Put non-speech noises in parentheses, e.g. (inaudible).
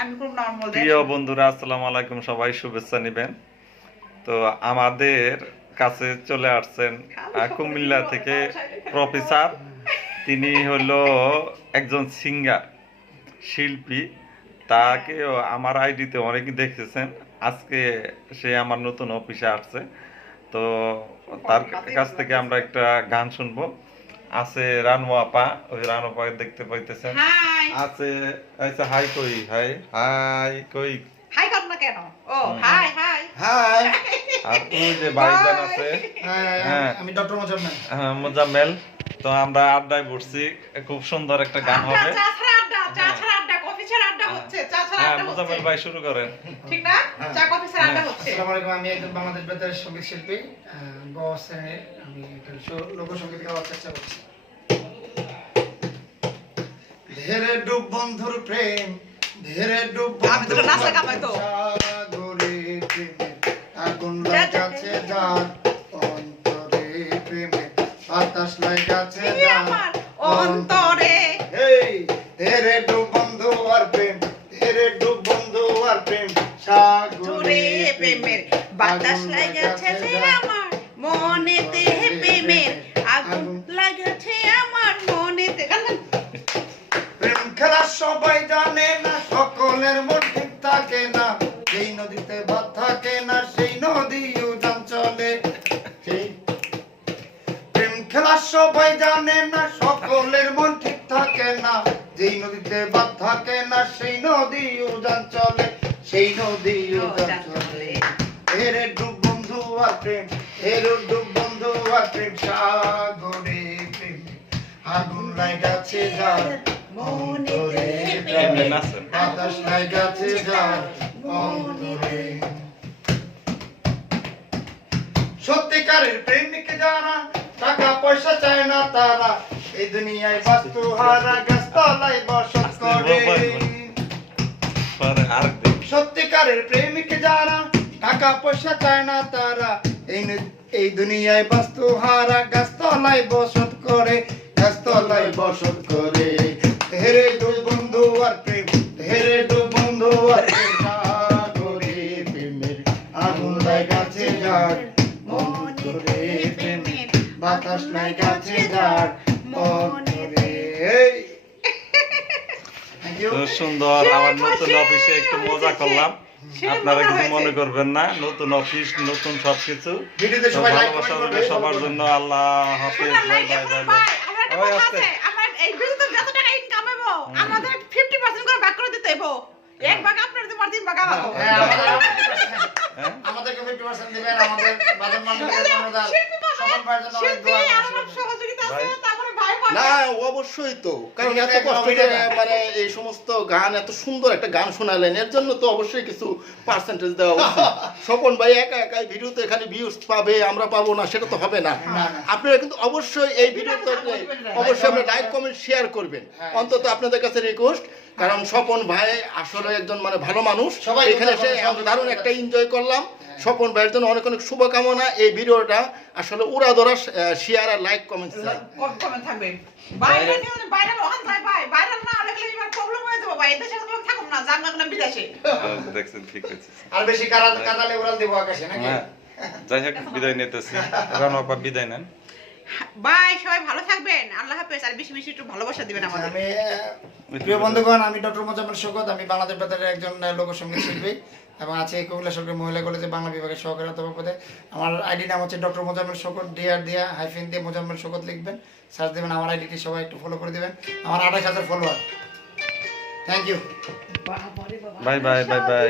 আমি খুব নর্মাল প্রিয় বন্ধুরা আসসালামু আলাইকুম। সবাই শুভেচ্ছা নেবেন। তো আমাদের কাছে চলে আসছেন কুমিল্লা থেকে প্রফেসর। তিনি হলো একজন সিঙ্গার শিল্পী। তাকে আমার আইডিতে অনেকে দেখেছেন। আজকে সে আমার নতুন অফিসে আসছে। তো তার কাছ থেকে আমরা একটা গান শুনব। আছে রানু আপা ওই রানু আপাকে দেখতে পাইতেছেন। আছে আচ্ছা হাই কই হাই হাই কই। হাই কর না কেন? ও হাই হাই। হাই। আর ওই যে ভাইজান আছে হ্যাঁ। আমি ডক্টর মোজাম্মেল। হ্যাঁ, মোজাম্মেল। তো আমরা আড্ডায় বসছি খুব সুন্দর একটা গান হবে। চা ছাড়া আড্ডা চা ছাড়া আড্ডা কফি ছাড়া আড্ডা হচ্ছে চা ছাড়া হ্যাঁ আড্ডা মোজাম্মেল ভাই শুরু করেন। ঠিক না? চা কফি আসসালামু আলাইকুম আমি একজন বাংলাদেশ বেতারের সংগীত শিল্পী গ শ্রেণির আমি একটা লোকসঙ্গীত গাওয়ার চেষ্টা করছি। ধীরে ডুব বন্ধুর প্রেম ধীরে ডুব আমি তো নাচে তো। সাগরে প্রেমে আগুন লাগাছে যার অন্তরে প্রেমে বাতাস লাগাছে যার অন্তরে। এই ধীরে ডুব বাতাস লাগাছে যে। আমার মনেতে প্রেমের আগুন লাগাছে আমার মনেতে। প্রেম খেলা সবাই জানে না সকলের মন ঠিক থাকে না। যেই নদীতে ভাত থাকে না সেই নদী উজান চলে। সেই প্রেম খেলা সবাই জানে না সকলের মন ঠিক থাকে না। যেই নদীতে ভাত থাকে না সেই নদী উজান চলে। সেই নদী উজান চলে। হেরে ডুব বন্ধু আর প্রেম হেরে ডুব বন্ধু আর প্রেম সাগরে প্রেম আগুন লাগাছে যার প্রেমে। বাতাস লাগাছে যার অন্তরে সত্যিকারের প্রেমিক যারা টাকা পয়সা চায় না তারা এই দুনিয়ায় বাস্তু হারা গাছতলায় বসত করে। সত্যিকারের প্রেমিক যারা টাকা পয়সা চায় না তারা। এই এই দুনিয়ায় বাস্তু হারা গাছতলায় বসত করে গাছতলায় বসত করে। হেরে দু বন্ধু আর প্রেম হেরে দু বন্ধু আর প্রেম। প্রেমের আগুন প্রেমের বাতাস সুন্দর আমার নতুন অফিসে একটু মজা করলাম। আপনারা কিছু মনে করবেন না নতুন অফিস নতুন সবকিছু ভালোবাসা সবার জন্য আল্লাহ হাফেজ বাই বাই বাই ভাই, আমার একটা ওই আস্তে। আমার এই বিরুদ্ধে যত টাকা ইনকাম হইবো, আমাদের 50% করে ভাগ করে দিতে হইব। এক ভাগ আপনার দিব, আর তিন ভাগ আমার। হ্যাঁ, আমাদের- হ্যাঁ? আমাদেরকে 50% দিবেন, আমাদের বাজার মালিকের অনুদান, শিল্পী পাবে, সকল ভাইয়ের জন্য অনেক দোয়া আর করছি। আমার সহযোগিতা আছে, ভাই। তারপরে ভাই পাবে। না অবশ্যই তো। কারণ এত কষ্ট মানে এই সমস্ত গান এত সুন্দর একটা গান শোনালেন এর জন্য তো অবশ্যই কিছু পার্সেন্টেজ দেওয়া উচিত। (laughs) স্বপন ভাই একা একাই ভিডিওতে এখানে ভিউজ পাবে আমরা পাবো না সেটা তো হবে না। আপনারা কিন্তু অবশ্যই এই ভিডিওতে অবশ্যই আপনারা লাইক কমেন্ট শেয়ার করবেন। হ্যাঁ। অন্তত আপনাদের কাছে রিকোয়েস্ট কারণ স্বপন ভাই আসলে একজন মানে ভালো মানুষ। এখানে এসে আমরা দারুণ একটা এনজয় করলাম। স্বপন ভাইয়ের জন্য অনেক অনেক শুভকামনা। এই ভিডিওটা আসলে উড়া ধরা শেয়ার আর লাইক কমেন্ট চাই। থাকবে। বাইরে বাইরে ওখান যায় ভাই, বাইরে না এবার problem হয়ে যাব ভাই, থাকুক না, যান না কোনো বিদেশে। দেখছেন ঠিক আছে আর বেশি কারা কাদালে উড়াল দেবো আকাশে নাকি? হ্যাঁ। যাই হোক বিদায় নিতেছি। রানু আপা বিদায় নেন। বাই, সবাই ভালো আল্লাহ হাফেজ আর বেশি বেশি একটু ভালোবাসা দিবেন আমাদের। আমি প্রিয় বন্ধুগণ আমি ডক্টর মোজাম্মেল শোকত আমি বাংলাদেশ বেতারের একজন লোকসঙ্গীত শিল্পী এবং আছে কুমিল্লা সরকারি মহিলা কলেজে বাংলা বিভাগের সহকারী অধ্যাপক পদে। আমার আইডি নাম হচ্ছে ডক্টর মোজাম্মেল শোকত ডিআর দিয়া হাইফিন দিয়ে মোজাম্মেল শোকত লিখবেন। সার্চ দেবেন আমার আইডিটি সবাই একটু ফলো করে দিবেন। আমার আঠাশ হাজার follower thank you. Bye bye bye bye